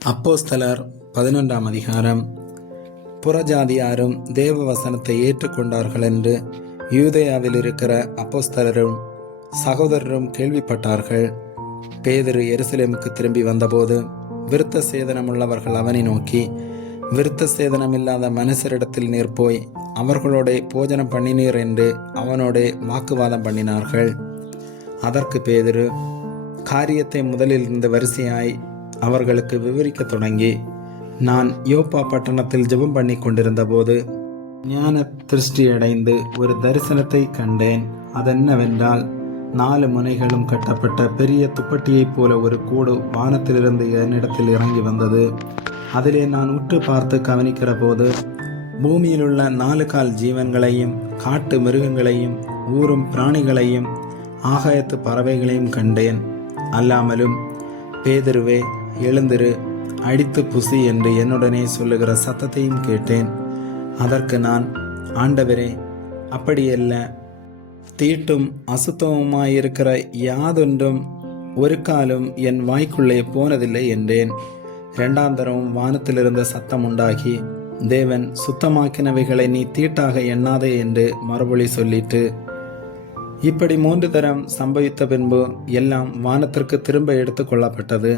அப்போஸ்தலர் 11ஆம் அதிகாரம். புறஜாதியாரும் தேவ வசனத்தை ஏற்றுக்கொண்டார்கள் என்று யூதேயாவில் இருக்கிற அப்போஸ்தலரும் சகோதரரும் கேள்விப்பட்டார்கள். பேதுரு எருசலேமுக்கு திரும்பி வந்தபோது விருத்த சேதனமுள்ளவர்கள் அவனை நோக்கி, விருத்த சேதனமில்லாத மனுஷரிடத்தில் நீர் போய் அவர்களோட போஜனம் பண்ணினீர் என்று அவனோட வாக்குவாதம் பண்ணினார்கள். அதற்கு பேதுரு காரியத்தை முதலில் இருந்து வரிசையாய் அவர்களுக்கு விவரிக்க தொடங்கி, நான் யோப்பா பட்டணத்தில் ஜெபம் பண்ணி கொண்டிருந்த போது ஞான திருஷ்டியடைந்து ஒரு தரிசனத்தை கண்டேன். அதென்னவென்றால், 4 முனைகளும் கட்டப்பட்ட பெரிய துப்பட்டியைப் போல ஒரு கூடு வானத்திலிருந்து என்னிடத்தில் இறங்கி வந்தது. அதிலே நான் உற்று பார்த்து கவனிக்கிற போது பூமியில் உள்ள 4 கால் ஜீவன்களையும் காட்டு மிருகங்களையும் ஊரும் பிராணிகளையும் ஆகாயத்து பறவைகளையும் கண்டேன். அல்லாமலும் பேதுருவே, எழுந்திரு, அடித்து புசி என்று என்னுடனே சொல்லுகிற சத்தத்தையும் கேட்டேன். அதற்கு நான், ஆண்டவரே, அப்படியல்ல, தீட்டும் அசுத்தமுமாயிருக்கிற யாதொன்றும் ஒரு காலும் என் வாய்க்குள்ளே போனதில்லை என்றேன். 2ஆம் தரமும் வானத்திலிருந்த சத்தம் உண்டாகி, தேவன் சுத்தமாக்கினவைகளை நீ தீட்டாக எண்ணாதே என்று மறுமொழி சொல்லிட்டு, இப்படி 3 தரம் சம்பவித்த பின்பு எல்லாம் வானத்திற்கு திரும்ப எடுத்து கொள்ளப்பட்டது.